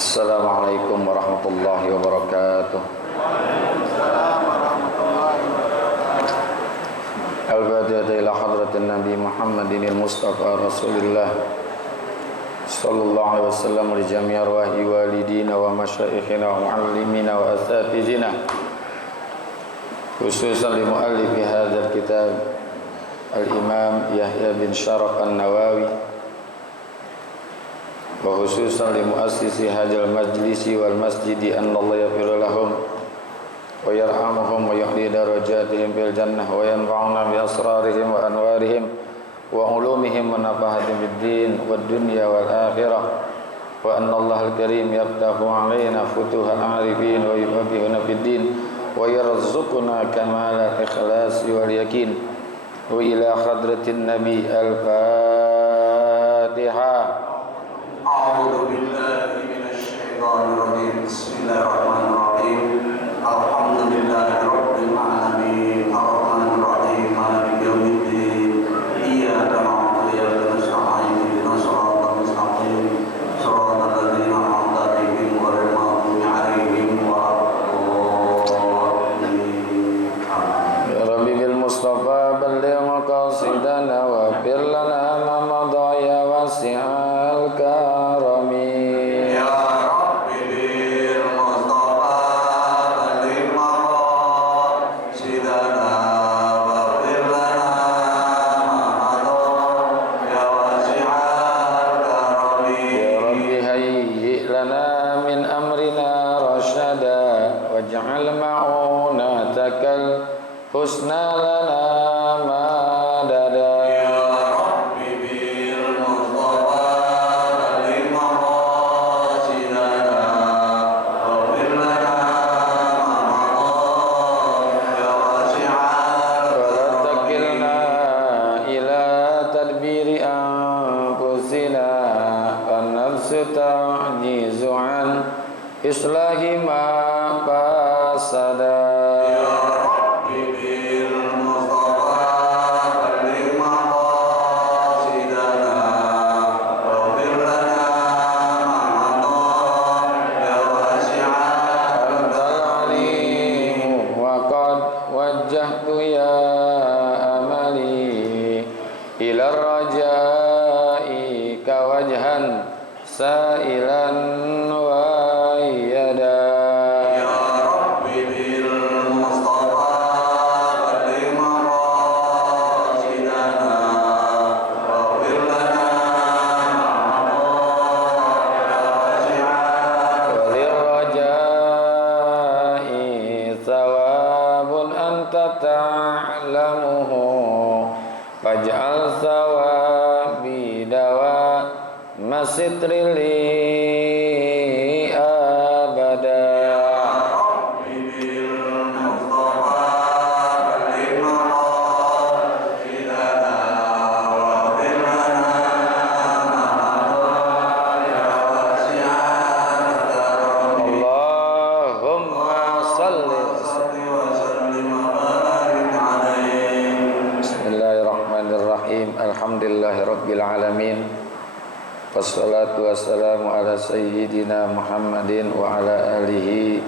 Assalamualaikum warahmatullahi wabarakatuh. Al-Fatihah ila hadratin Nabi Muhammadin al-Mustafa Rasulillah sallallahu alaihi wasallam li jami' arwahi walidina wa masyayikhina wa muallimina wa asatidina, khususan li muallifi hadzal kitab Al-Imam Yahya bin Sharaf An-Nawawi, wa khususan li muassisi hadzal majlisi wal masjidi annallahu yaghfir lahum wa yarhamuhum wa yuhdi darajatihim fil jannah wa yanfa'una bi asrarihim wa anwarihim wa ulumihim wa nafahatihim fid din wad dunya wal akhirah, wa annallaha al-karim yaftahu 'alaina futuhal 'arifin wa yufaqihuna fid din wa yarzuquna kamal al-ikhlas wal yakin. Wa ila hadratin nabi al-Fatihah. A'udzu billahi minasy syaithanir rajim. Bismillahirrahmanirrahim. Alhamdulillahi rabbil alamin. Arrahmanir rahim. Maliki yaumiddin. Iyyaka na'budu wa iyyaka nasta'in. Ihdinas siratal mustaqim. Shiratal ladzina an'amta 'alaihim ghairil maghdubi 'alaihim waladdallin. Ya Rabbi bil Mustafa balligh maqasidana wa fir lana ma madha ya wasi'al karami. Ya Rabbi bil Mustafa balligh maqasidana wa fir lana ma madha ya wasi'al karami. Ya Rabbi hayyi lana min amrina rashada waj'al ma'unatakal husna lana madada. Ya Rabbi bil Mustafa balligh maqasidana wa fir lana ma madha ya wasi'al Wala karami. takilna ila tadbiri anfusina wa nafsu ta'jizu an islahi ma fasada. Ya Rabbi bil Mustafa balligh maqasidana wa fir lana ma madha ya wasi'al Antal alimu wa qad wajjahtu ya amali ila rajai ka wajhan sa'ilan wa yada. Ya Rabbi bil Mustafa balligh maqasidana wa fir lana ma madha ya wasi'al Walirrajai thawabun anta ta'lamuhu faj'al thawabi dawa masitri li abada. Rabbi bil Mustafa balligh maqasidana wa fir lana ma madha ya wasi'al karami. Allahumma salli Salli wa sallim wa barik alaihi. Bismillahirrahmanirrahim. Alhamdulillahirabbil alamin. Wassalatu wassalamu ala sayyidina Muhammadin wa ala alihi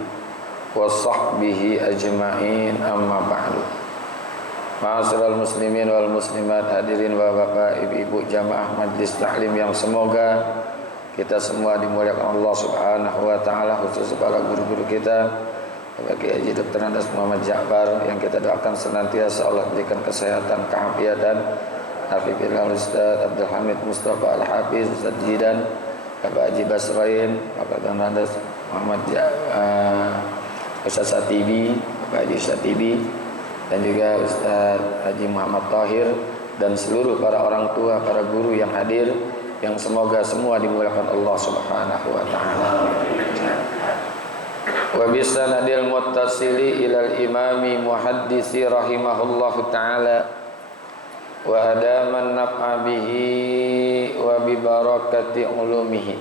wa sahbihi ajma'in, amma ba'du. Ma'asyiral muslimin wal muslimat, hadirin wa bapak ibu jamaah majlis taklim yang semoga kita semua dimuliakan Allah Subhanahu wa taala, khusus para guru-guru kita, Bapak Kiai Haji Dr. Andes Muhammad Ja'far, yang kita doakan senantiasa Allah berikan kesehatan, keafiatan. Hafizillah Ustaz Abdul Hamid Mustafa Al-Hafiz, Ustaz Jidan, Bapak Haji Basrain, Bapak Dr. Andes Muhammad Ustaz Satibi, Bapak Haji Satibi, dan juga Ustaz Haji Muhammad Tahir, dan seluruh para orang tua, para guru yang hadir, yang semoga semua dimuliakan Allah Subhanahu wa taala. Wa bisanadil muttasili ilal imami muhaddisi rahimahullahu taala wa adaman naf'a bihi wa bi barakati ulumihi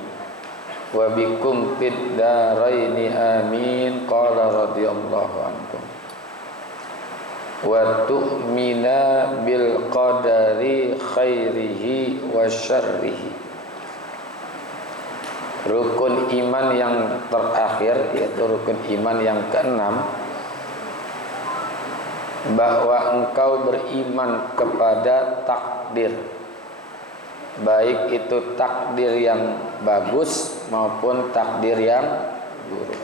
wa bikum fid daraini amin. Qala radhiyallahu ankum. wa tu'mina bil qadari khairihi wa syarrihi. Rukun iman yang terakhir, yaitu rukun iman yang keenam, bahwa engkau beriman kepada takdir, baik itu takdir yang bagus maupun takdir yang buruk.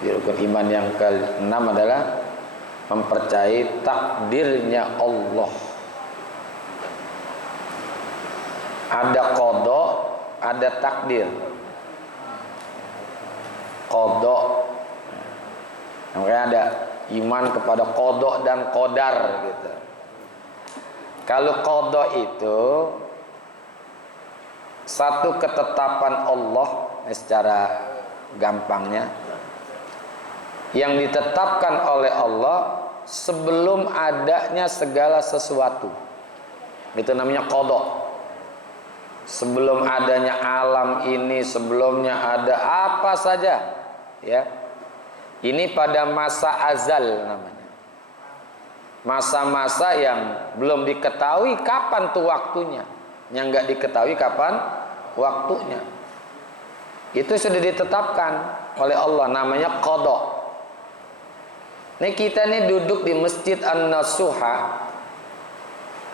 Rukun iman yang keenam adalah mempercayai takdirnya Allah. Ada qada, ada takdir. Qada, makanya ada iman kepada qada dan qadar gitu. Kalau qada itu satu ketetapan Allah, secara gampangnya, yang ditetapkan oleh Allah sebelum adanya segala sesuatu. Itu namanya qada. Sebelum adanya alam ini, sebelumnya ada apa saja, ya. Ini pada masa azal namanya. Masa-masa yang belum diketahui kapan tuh waktunya, yang nggak diketahui kapan waktunya. Itu sudah ditetapkan oleh Allah, namanya qada. Ini kita nih duduk di Masjid An-Nasuha,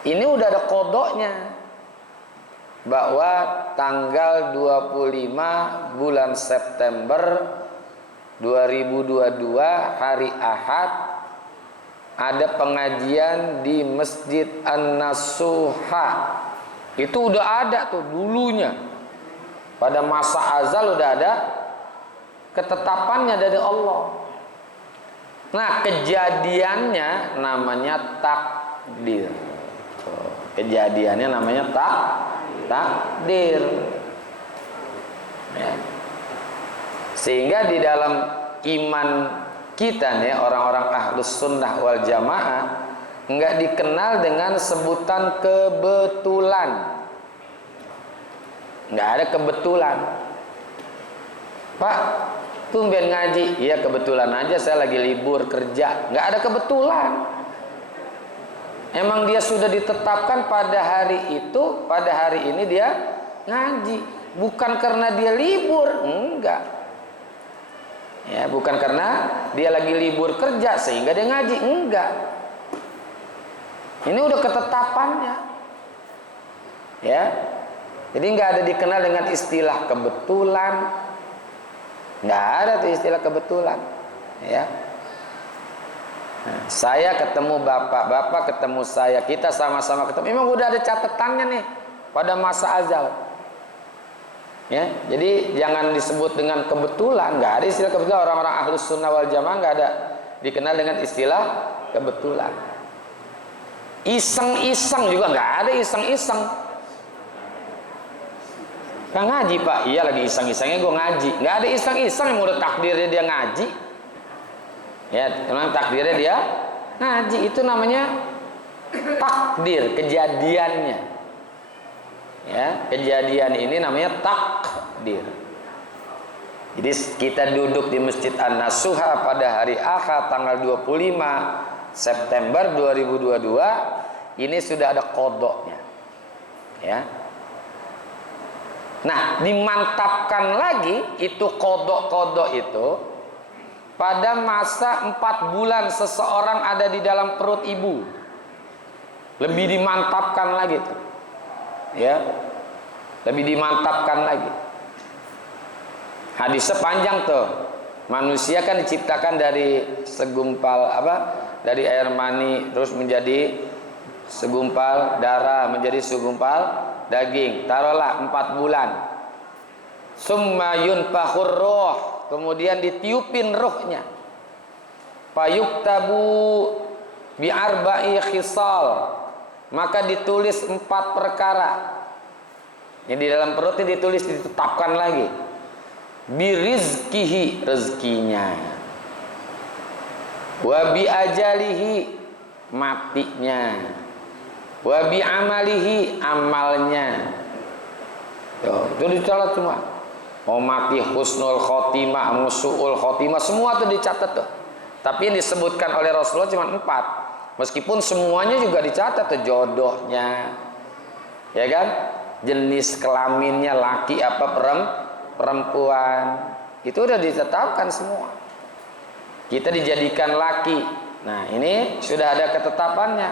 ini udah ada qadanya, bahwa tanggal 25 bulan September 2022 hari Ahad ada pengajian di Masjid An-Nasuha. Itu udah ada tuh dulunya. Pada masa azal udah ada ketetapannya dari Allah. Nah, kejadiannya namanya takdir. Kejadiannya namanya takdir. Ya. Sehingga di dalam iman kita nih, orang-orang ahlus sunnah wal jamaah, enggak dikenal dengan sebutan kebetulan. Enggak ada kebetulan. Pak, tumben ngaji. Iya, kebetulan aja saya lagi libur kerja. Enggak ada kebetulan. Emang dia sudah ditetapkan pada hari itu, pada hari ini dia ngaji. Bukan karena dia libur, enggak. Ya, bukan karena dia lagi libur kerja sehingga dia ngaji, enggak. Ini udah ketetapannya. Ya. Jadi enggak ada dikenal dengan istilah kebetulan. Enggak ada tuh istilah kebetulan. Ya. Nah, saya ketemu bapak, bapak ketemu saya, kita sama-sama ketemu. Memang udah ada catatannya nih pada masa azal. Ya, jadi jangan disebut dengan kebetulan. Nggak ada istilah kebetulan. Orang-orang ahlus sunnah wal jamaah nggak ada dikenal dengan istilah kebetulan. Iseng-iseng juga nggak ada iseng-iseng. Kan ngaji pak, iya lagi iseng-isengnya gue ngaji. Nggak ada iseng-iseng yang udah takdirnya dia ngaji. Ya, memang takdirnya dia ngaji, itu namanya takdir, kejadiannya. Ya, kejadian ini namanya takdir. Jadi kita duduk di Masjid An-Nasuha pada hari Ahad tanggal 25 September 2022, ini sudah ada qadanya. Ya. Nah, dimantapkan lagi itu qada itu pada masa 4 bulan seseorang ada di dalam perut ibu. Lebih dimantapkan lagi tuh. Ya, lebih dimantapkan lagi. Hadis sepanjang tuh. Manusia kan diciptakan dari segumpal dari air mani, terus menjadi segumpal darah, menjadi segumpal daging. Taruhlah 4 bulan. Summa yunfahur ruh, kemudian ditiupin ruhnya. Fayuktabu bi arba'i khisal, maka ditulis 4 perkara. Yang di dalam perutnya ditulis, ditetapkan lagi. Birizkihi, rezekinya. Wa bi ajalihi, matinya. Wa bi amalihi, amalnya. Itu dicatat semua. Mau mati husnul khotimah, musu'ul khotimah, semua itu dicatat tuh. Tapi yang disebutkan oleh Rasulullah cuma 4. Meskipun semuanya juga dicatat tuh, jodohnya, ya kan? Jenis kelaminnya laki apa perempuan, itu udah ditetapkan semua. Kita dijadikan laki. Nah, ini sudah ada ketetapannya.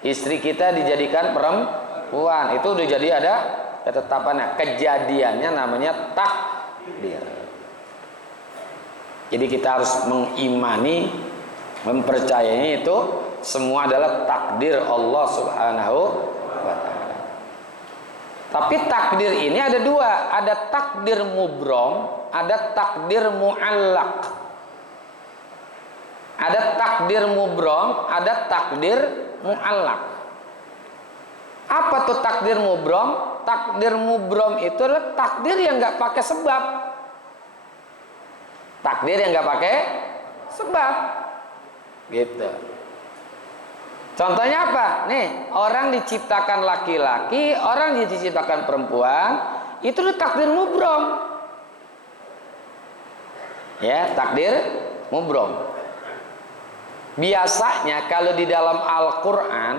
Istri kita dijadikan perempuan, itu udah jadi ada ketetapannya. Kejadiannya namanya takdir. Jadi kita harus mengimani, mempercayai itu semua adalah takdir Allah Subhanahu wa ta'ala. Tapi takdir ini ada 2, ada takdir mubrom, ada takdir muallaq. Ada takdir mubrom, ada takdir muallaq. Apa tuh takdir mubrom? Takdir mubrom itu adalah takdir yang nggak pakai sebab. Takdir yang nggak pakai sebab, gitu. Contohnya apa? Nih, orang diciptakan laki-laki, orang diciptakan perempuan, itu adalah takdir mubrom. Ya, takdir mubrom. Biasanya kalau di dalam Al-Quran,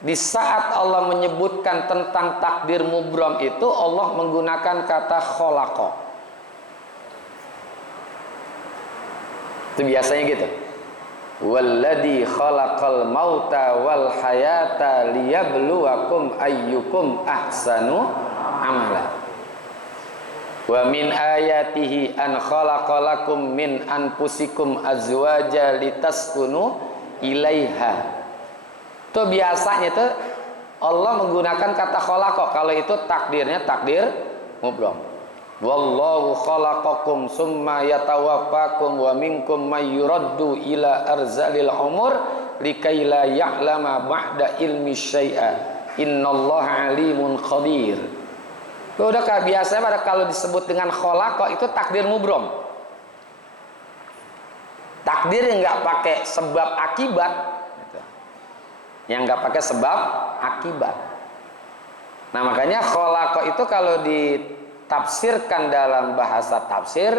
di saat Allah menyebutkan tentang takdir mubrom itu, Allah menggunakan kata kholaqa. Itu biasanya gitu. Walladzi khalaqal mauta wal hayata liyabluwakum ayyukum ahsanu amala. Wa min ayatihi an khalaqalakum min anfusikum azwaja litaskunu ilaiha. Itu biasanya tuh Allah menggunakan kata khalaqa. Kalau itu takdirnya takdir mubrom. Wallahu khalaqakum summa yatawaffakum wa minkum may yuraddu ila arzalil umur likai la ya'lama ba'da ilmi syai'a innallaha alimun qadir. Udah biasanya pada kalau disebut dengan khalaqa itu takdir mubrom. Takdir yang enggak pakai sebab akibat gitu. Yang enggak pakai sebab akibat. Nah, makanya khalaqa itu kalau ditafsirkan dalam bahasa tafsir,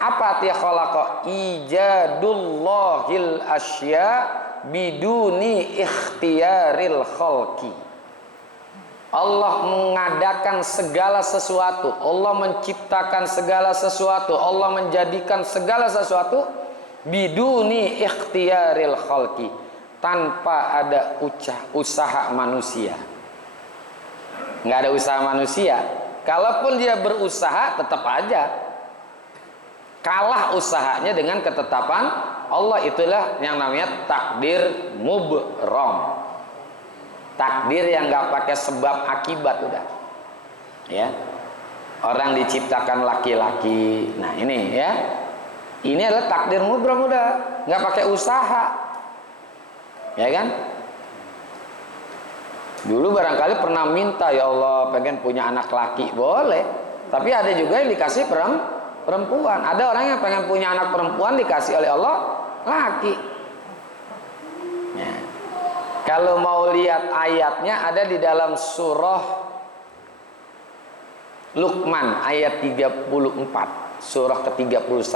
apa arti khalaqa? Ijadullahil asya biduni ikhtiyaril khalqi. Allah mengadakan segala sesuatu, Allah menciptakan segala sesuatu, Allah menjadikan segala sesuatu biduni ikhtiyaril khalqi, tanpa ada usaha manusia. Nggak ada usaha manusia. Kalaupun dia berusaha, tetap aja kalah usahanya dengan ketetapan Allah. Itulah yang namanya takdir mubrom. Takdir yang nggak pakai sebab akibat udah. Ya, orang diciptakan laki-laki. Nah ini ya, ini adalah takdir mubrom udah, nggak pakai usaha. Ya kan? Dulu barangkali pernah minta, ya Allah pengen punya anak laki, boleh. Tapi ada juga yang dikasih perempuan. Ada orang yang pengen punya anak perempuan dikasih oleh Allah laki. Ya. Kalau mau lihat ayatnya ada di dalam surah Luqman ayat 34, surah ke-31.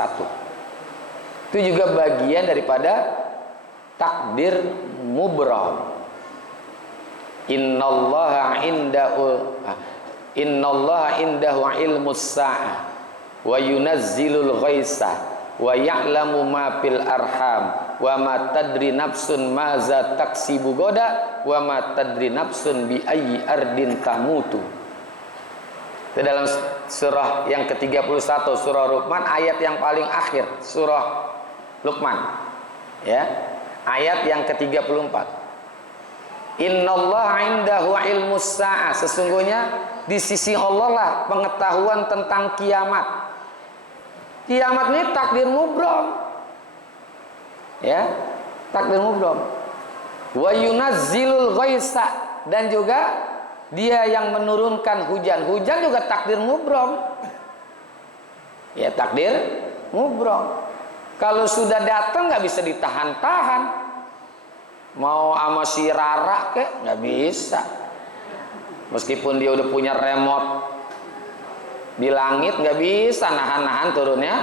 Itu juga bagian daripada takdir mubrom. Innallaha indahu ilmus sa'ah wa yunazzilul ghaisa wa ya'lamu ma fil arham wa ma tadri nafsun maza taksibu goda wa ma tadri nafsun bi ayyi ardin tamutu. Itu dalam surah yang ke-31, surah Luqman, ayat yang paling akhir surah Luqman, ya, ayat yang ke-34. Innallaha indahu ilmus sa'ah, sesungguhnya di sisi Allah lah pengetahuan tentang kiamat. Kiamat ini takdir mubrom. Ya, takdir mubrom. Wa yunazzilul ghaisa, dan juga dia yang menurunkan hujan. Hujan juga takdir mubrom. Ya, takdir mubrom. Kalau sudah datang nggak bisa ditahan-tahan. Mau sama si Rara kek nggak bisa. Meskipun dia udah punya remote di langit, nggak bisa nahan-nahan turunnya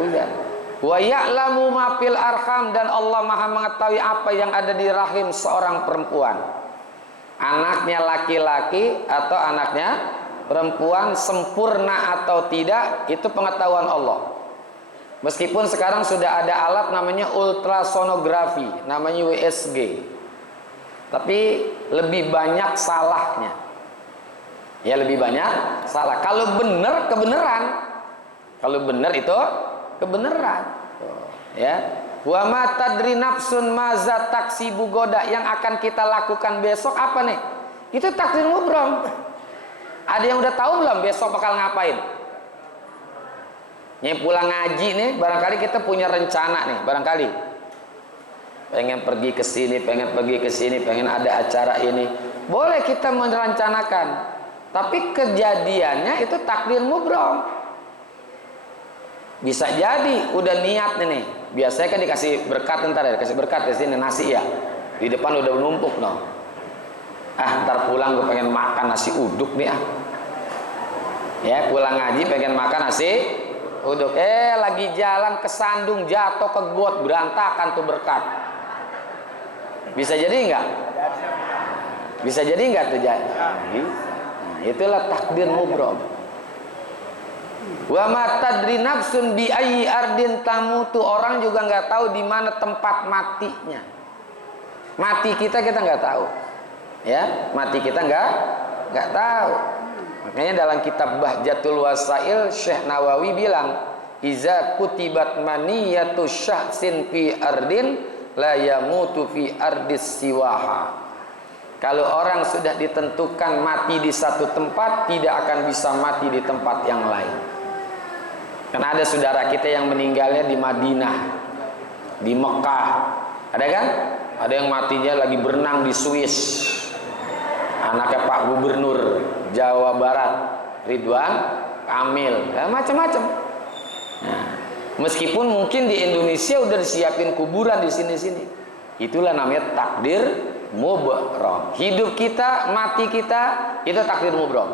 hujan. Wa ya'lamu ma fil arham, dan Allah Maha mengetahui apa yang ada di rahim seorang perempuan. Anaknya laki-laki atau anaknya perempuan, sempurna atau tidak, itu pengetahuan Allah. Meskipun sekarang sudah ada alat namanya ultrasonografi, namanya USG, tapi lebih banyak salahnya. Ya, lebih banyak salah. Kalau benar kebenaran, kalau benar itu kebenaran. Ya. Wa ma tadri nafsun maza taksibu goda, yang akan kita lakukan besok apa nih? Itu takdir mubrom. Ada yang udah tahu belum besok bakal ngapain? Nih pulang ngaji nih, barangkali kita punya rencana nih, barangkali pengen pergi ke sini, pengen pergi ke sini, pengen ada acara ini. Boleh kita merencanakan. Tapi kejadiannya itu takdir mubrom. Bisa jadi udah niat nih. Biasanya kan dikasih berkat, ntar ya, dikasih berkat di sini nasi ya. Di depan udah menumpuk no. Ntar pulang gue pengen makan nasi uduk nih ah. Ya, pulang ngaji pengen makan nasi uduk. Lagi jalan kesandung, jatuh ke got, berantakan tuh berkat. Bisa jadi enggak? Bisa jadi enggak tuh jadi? Nah, itulah takdir mubrom. Wa ma tadri nafsun bi ayyi ardin tamutu, orang juga nggak tahu di mana tempat matinya. Mati kita nggak tahu. Ya, mati kita nggak tahu. Makanya dalam kitab Bahjatul Wasail Syekh Nawawi bilang, iza kutibat maniyatu syahsin fi ardin la yamutu fi ardis siwaha. Kalau orang sudah ditentukan mati di satu tempat, tidak akan bisa mati di tempat yang lain. Karena ada saudara kita yang meninggalnya di Madinah, di Mekah, ada kan? Ada yang matinya lagi berenang di Swiss. Anaknya Pak Gubernur Jawa Barat Ridwan Kamil, macam-macam. Nah, meskipun mungkin di Indonesia udah disiapin kuburan di sini-sini, itulah namanya takdir mubrom. Hidup kita, mati kita, itu takdir mubrom.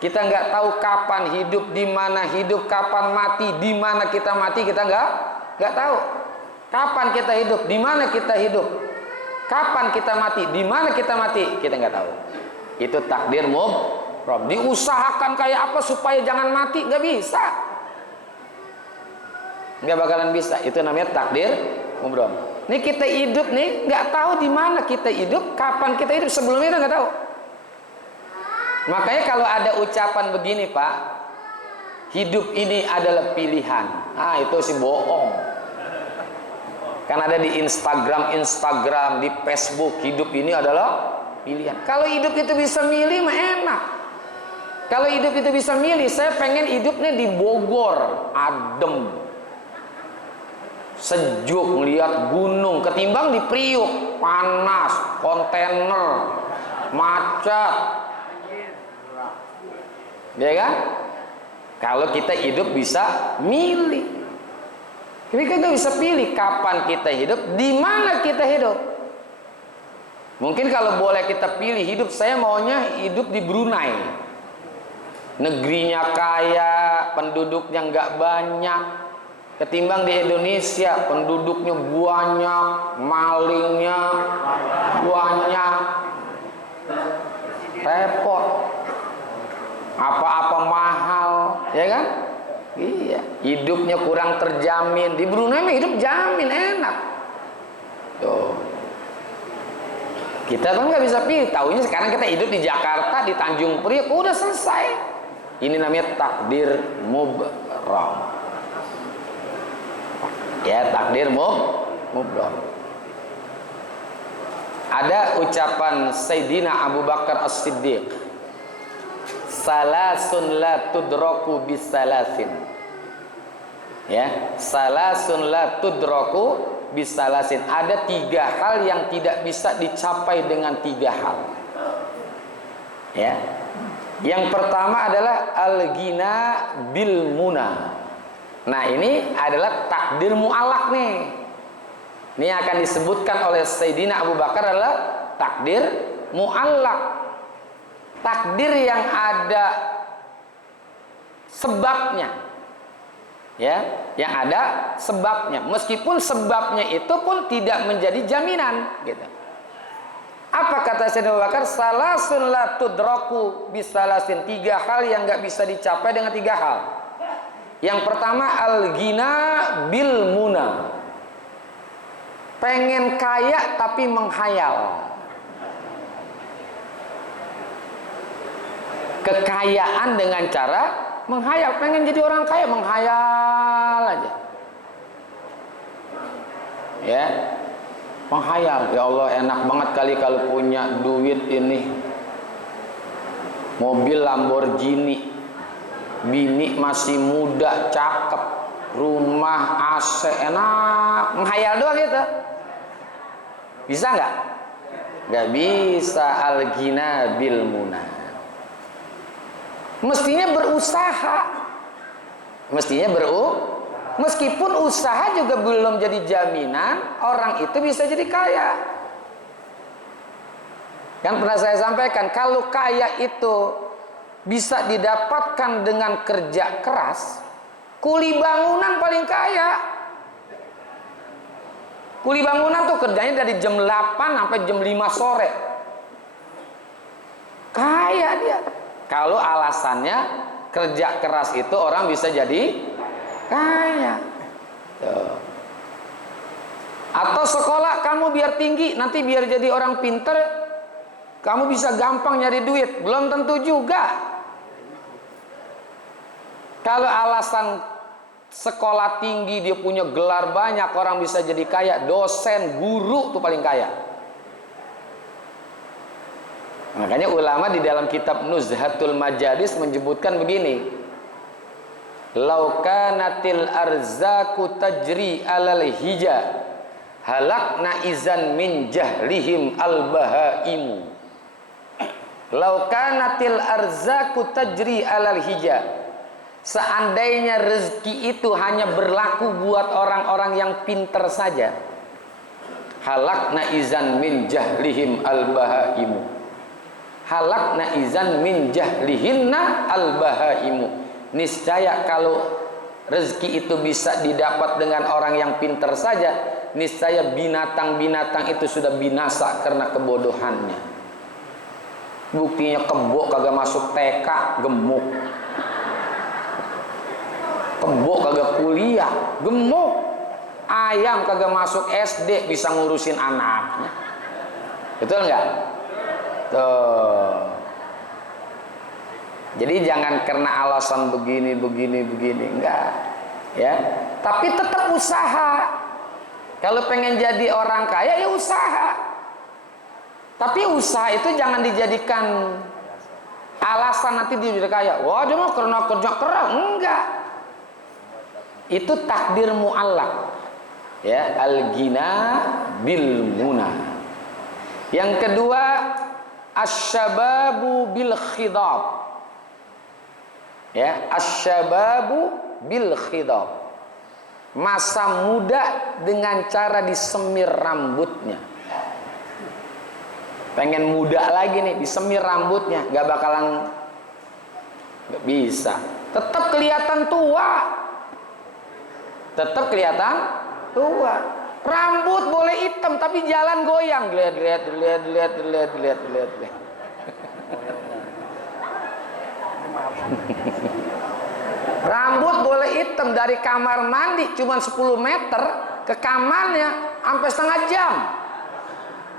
Kita nggak tahu kapan hidup, di mana hidup, kapan mati, di mana kita mati, kita nggak tahu. Kapan kita hidup, di mana kita hidup, kapan kita mati, di mana kita mati, kita nggak tahu. Itu takdir mubrom. Diusahakan kayak apa supaya jangan mati, nggak bisa, nggak bakalan bisa. Itu namanya takdir mubrom. Ini kita hidup nih, nggak tahu di mana kita hidup, kapan kita hidup, sebelumnya kita nggak tahu. Makanya kalau ada ucapan begini, Pak, hidup ini adalah pilihan, itu sih bohong. Kan ada di Instagram, di Facebook, hidup ini adalah pilihan. Kalau hidup itu bisa milih mah enak. Kalau hidup itu bisa milih, saya pengen hidupnya di Bogor, adem, sejuk, melihat gunung, ketimbang di Priuk, panas, kontainer, macet. Ya kan? Kalau kita hidup bisa milih. Ini kita bisa pilih kapan kita hidup, di mana kita hidup. Mungkin kalau boleh kita pilih hidup, saya maunya hidup di Brunei. Negerinya kaya, penduduknya nggak banyak. Ketimbang di Indonesia, penduduknya banyak, malingnya banyak, repot, apa-apa mahal, ya kan? Iya, hidupnya kurang terjamin. Di Brunei mah hidup jamin, enak. Tuh, kita kan nggak bisa pilih. Taunya sekarang kita hidup di Jakarta, di Tanjung Priok, udah selesai. Ini namanya takdir mubrom. Ya, takdir mubrom. Ada ucapan Sayyidina Abu Bakar As-Siddiq, salasun la tudraku bisalasin. Ya, salasun la tudraku bisalasin. Ada 3 hal yang tidak bisa dicapai dengan 3 hal. Ya. Yang pertama adalah al-ghina bil muna. Nah, ini adalah takdir mu'allak nih. Ini akan disebutkan oleh Sayyidina Abu Bakar adalah takdir mu'allak. Takdir yang ada sebabnya. Ya, yang ada sebabnya. Meskipun sebabnya itu pun tidak menjadi jaminan, gitu. Apa kata Sayyidina Abu Bakar? Salasun la tudraku bisalasin. 3 hal yang nggak bisa dicapai dengan 3 hal. Yang pertama al-ghina bil muna. Pengen kaya tapi menghayal. Kekayaan dengan cara menghayal. Pengen jadi orang kaya, menghayal aja. Ya, menghayal. Ya Allah, enak banget kali kalau punya duit ini, mobil Lamborghini, bini masih muda, cakep, rumah AC enak. Menghayal doang gitu. Bisa nggak? Nggak bisa. Al-ghina bil muna. Mestinya berusaha. Meskipun usaha juga belum jadi jaminan orang itu bisa jadi kaya. Kan pernah saya sampaikan, kalau kaya itu bisa didapatkan dengan kerja keras, kuli bangunan paling kaya. Kuli bangunan tuh kerjanya dari jam 8 sampai jam 5 sore. Kaya dia. Kalau alasannya kerja keras itu orang bisa jadi kaya. Tuh. Atau sekolah kamu biar tinggi, nanti biar jadi orang pinter, kamu bisa gampang nyari duit. Belum tentu juga. Kalau alasan sekolah tinggi, dia punya gelar banyak, orang bisa jadi kaya. Dosen, guru tuh paling kaya. Makanya ulama di dalam kitab Nuzhatul Majalis menyebutkan begini: Lau kanatil arzaku tajri alal hija halakna izan min jahlihim albahaimu. Lau kanatil arzaku tajri alal hija. Seandainya rezeki itu hanya berlaku buat orang-orang yang pintar saja, halakna izan min jahlihim albahaimu. Halakna izan min jahlihinna albahaimu. Niscaya kalau rezeki itu bisa didapat dengan orang yang pintar saja, niscaya binatang-binatang itu sudah binasa karena kebodohannya. Buktinya kebo kagak masuk TK gemuk, kebo kagak kuliah gemuk, ayam kagak masuk SD bisa ngurusin anaknya. Betul nggak? Tuh. Jadi jangan karena alasan begini enggak, ya. Tapi tetap usaha. Kalau pengen jadi orang kaya ya usaha. Tapi usaha itu jangan dijadikan alasan nanti dia jadi kaya. Wah, dia mah karena kerja keras. Enggak. Itu takdir mu'allaq. Ya, al-ghina bil muna. Yang kedua, asyababu bil khidab. Ya, asyababu bil khidab. Masa muda dengan cara disemir rambutnya. Pengen muda lagi nih, disemir rambutnya, gak bakalan, gak bisa. Tetap kelihatan tua. Tetap kelihatan tua. Rambut boleh hitam tapi jalan goyang, lihat. Rambut boleh hitam dari kamar mandi cuma 10 meter ke kamarnya sampai setengah jam.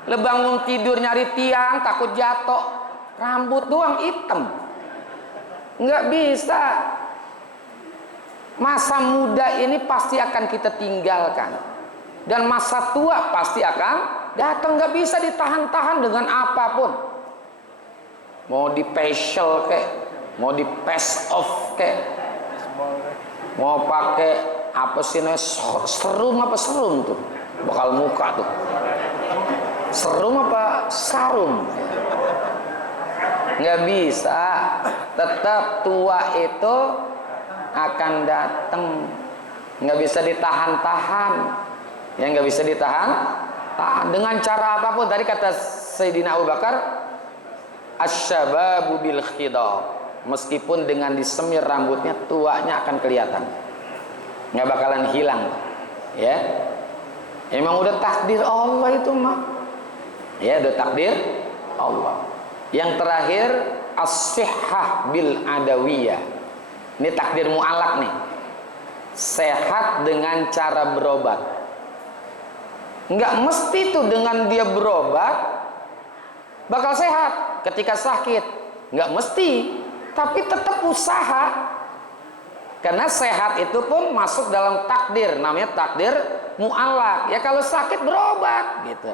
Bangun tidur nyari tiang takut jatuh, rambut doang hitam. Nggak bisa. Masa muda ini pasti akan kita tinggalkan. Dan masa tua pasti akan datang, nggak bisa ditahan-tahan dengan apapun. Mau di facial kek, mau di face off kek, mau pakai apa sih nih, serum tuh, bakal muka tuh. Serum apa sarum? Nggak bisa. Tetap tua itu akan datang, nggak bisa ditahan-tahan. Yang nggak bisa ditahan dengan cara apapun. Tadi kata Sayyidina Abu Bakar, asyababu bil khidab. Meskipun dengan disemir rambutnya, tuanya akan kelihatan. nggak bakalan hilang, ya. Emang udah takdir Allah itu mah, ya udah takdir Allah. Yang terakhir as-sihhah bil adawiyah. Ini takdir mu'alaq nih. Sehat dengan cara berobat. Nggak mesti tuh dengan dia berobat bakal sehat ketika sakit. Nggak mesti, tapi tetap usaha. Karena sehat itu pun masuk dalam takdir, namanya takdir mu'alaq. Ya kalau sakit berobat gitu.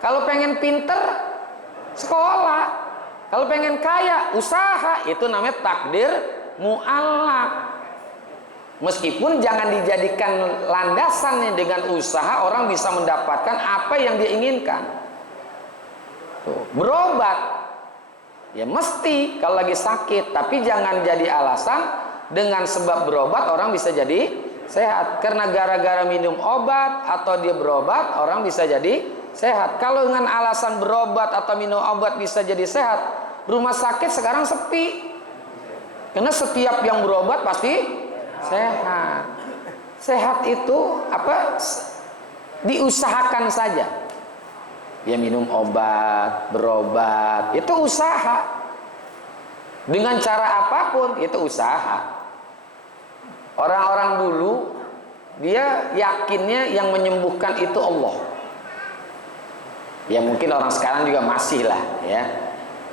Kalau pengen pinter sekolah, kalau pengen kaya usaha, itu namanya takdir mu'alaq. Meskipun jangan dijadikan landasannya dengan usaha orang bisa mendapatkan apa yang dia inginkan. Tuh, berobat ya mesti kalau lagi sakit, tapi jangan jadi alasan dengan sebab berobat orang bisa jadi sehat. Karena gara-gara minum obat atau dia berobat orang bisa jadi sehat. Kalau dengan alasan berobat atau minum obat bisa jadi sehat, rumah sakit sekarang sepi. Karena setiap yang berobat pasti sehat. Sehat itu apa? Diusahakan saja. Dia minum obat, berobat, itu usaha. Dengan cara apapun itu usaha. Orang-orang dulu dia yakinnya yang menyembuhkan itu Allah. Ya mungkin orang sekarang juga masih lah, ya.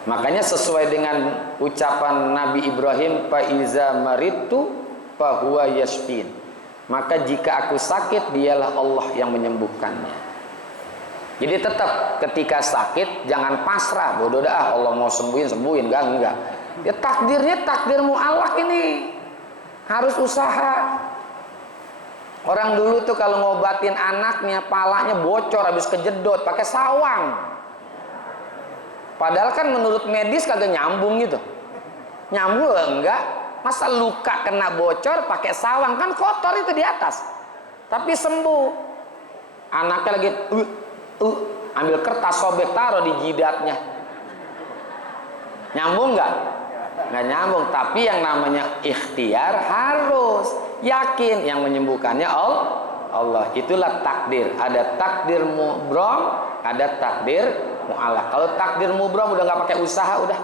Makanya sesuai dengan ucapan Nabi Ibrahim, fa iza maritu fahuwa yashfin. Maka jika aku sakit, dialah Allah yang menyembuhkannya. Jadi tetap ketika sakit jangan pasrah, bodoh dah, Allah mau sembuhin, enggak. Ya takdirnya takdir mu'alaq ini. Harus usaha. Orang dulu tuh kalau ngobatin anaknya, palanya bocor habis kejedot pakai sawang. Padahal kan menurut medis kagak nyambung gitu. Nyambung enggak? Masa luka kena bocor pakai sawang, kan kotor itu di atas. Tapi sembuh. Anaknya lagi ambil kertas sobek taruh di jidatnya. Nyambung nggak? Nggak nyambung. Tapi yang namanya ikhtiar harus yakin yang menyembuhkannya Allah. Itulah takdir. Ada takdir mubrom, ada takdir mu'alaq. Kalau takdir mubrom udah nggak pakai usaha, udah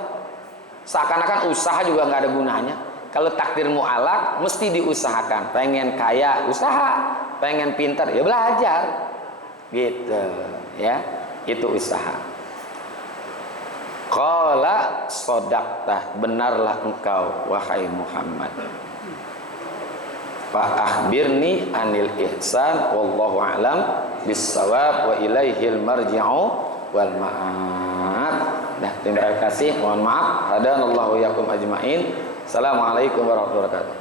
seakan-akan usaha juga nggak ada gunanya. Kalau takdir mu'alaq mesti diusahakan. Pengen kaya usaha, pengen pintar ya belajar, gitu ya. Itu usaha. Qala sodaqtah, benarlah engkau wahai Muhammad. Fa akhbirni anil ihsan wallahu a'lam bissawab wa ilaihil marji'u wal ma'ab. Nah, terima kasih, mohon maaf. Hadanallahu yakum ajmain. Assalamualaikum warahmatullahi wabarakatuh.